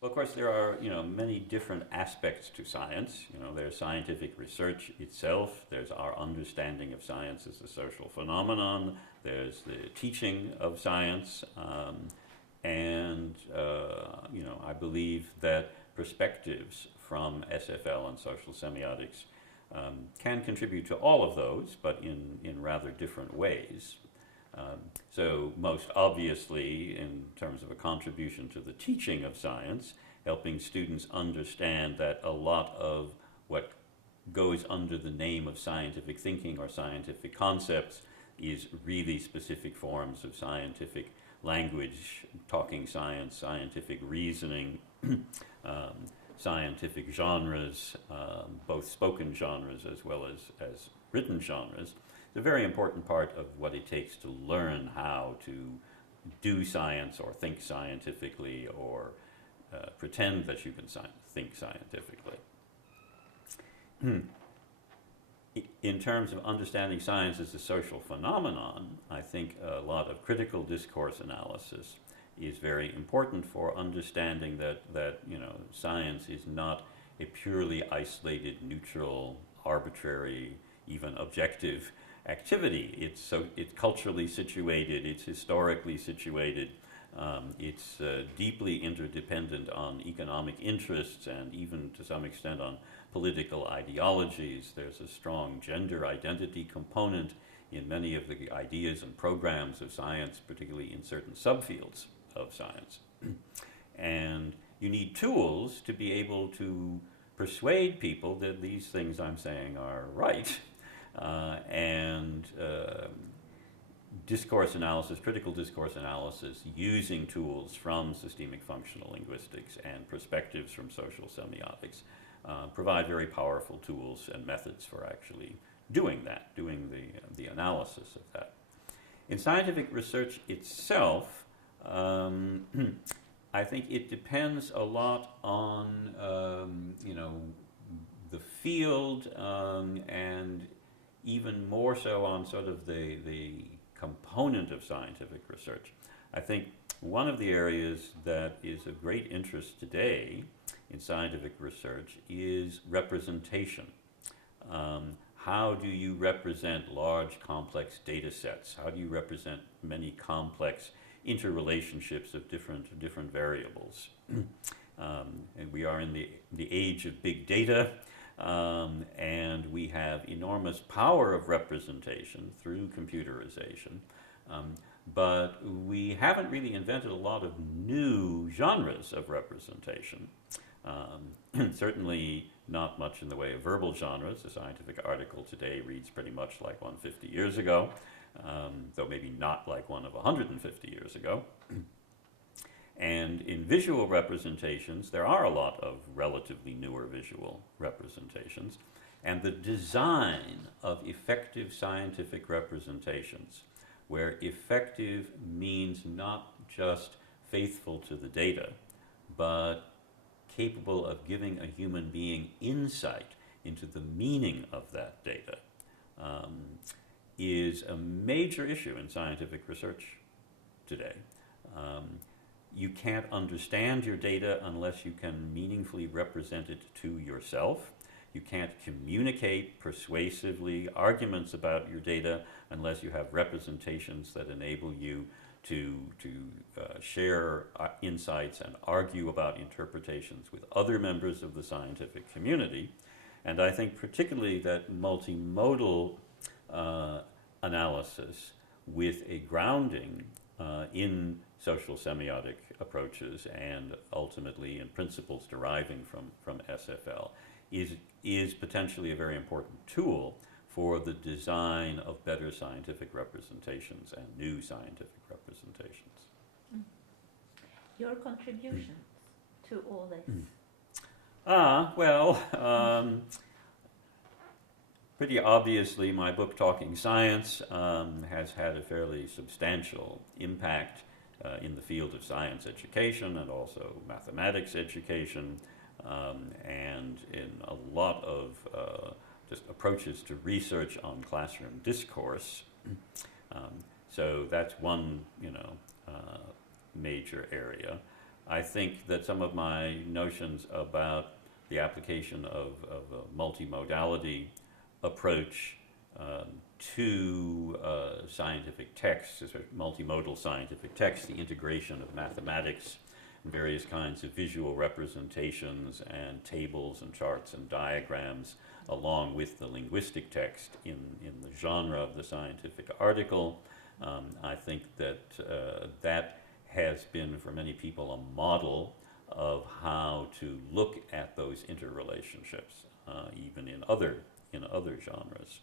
Well, of course, there are, many different aspects to science. There's scientific research itself. There's our understanding of science as a social phenomenon. There's the teaching of science. I believe that perspectives from SFL and social semiotics can contribute to all of those, but in rather different ways. So most obviously, in terms of a contribution to the teaching of science, helping students understand that a lot of what goes under the name of scientific thinking or scientific concepts is really specific forms of scientific language, talking science, scientific reasoning, scientific genres, both spoken genres as well as written genres. It's a very important part of what it takes to learn how to do science or think scientifically or pretend that you can think scientifically. In terms of understanding science as a social phenomenon, I think a lot of critical discourse analysis is very important for understanding that science is not a purely isolated, neutral, arbitrary, even objective activity. It's culturally situated, it's historically situated, it's deeply interdependent on economic interests and even to some extent on political ideologies. There's a strong gender identity component in many of the ideas and programs of science, particularly in certain subfields of science. And you need tools to be able to persuade people that these things I'm saying are right. Discourse analysis, critical discourse analysis, using tools from systemic functional linguistics and perspectives from social semiotics provide very powerful tools and methods for actually doing that, doing the analysis of that. In scientific research itself, I think it depends a lot on the field and even more so on sort of the component of scientific research. I think one of the areas that is of great interest today in scientific research is representation. How do you represent large, complex data sets? How do you represent many complex interrelationships of different variables? And we are in the age of big data, and we have enormous power of representation through computerization. But we haven't really invented a lot of new genres of representation. Certainly not much in the way of verbal genres. A scientific article today reads pretty much like one 50 years ago, though maybe not like one of 150 years ago. And in visual representations, there are a lot of relatively newer visual representations. And the design of effective scientific representations, where effective means not just faithful to the data, but capable of giving a human being insight into the meaning of that data, is a major issue in scientific research today. You can't understand your data unless you can meaningfully represent it to yourself. You can't communicate persuasively arguments about your data unless you have representations that enable you to share insights and argue about interpretations with other members of the scientific community. And I think particularly that multimodal analysis with a grounding in social semiotic approaches and ultimately in principles deriving from SFL is potentially a very important tool for the design of better scientific representations and new scientific representations. Your contributions to all this? Pretty obviously my book Talking Science has had a fairly substantial impact in the field of science education and also mathematics education, and in a lot of just approaches to research on classroom discourse. So that's one major area. I think that some of my notions about the application of a multimodality approach to scientific texts, multimodal scientific texts, the integration of mathematics and various kinds of visual representations and tables and charts and diagrams along with the linguistic text in the genre of the scientific article. I think that that has been for many people a model of how to look at those interrelationships, even in other genres.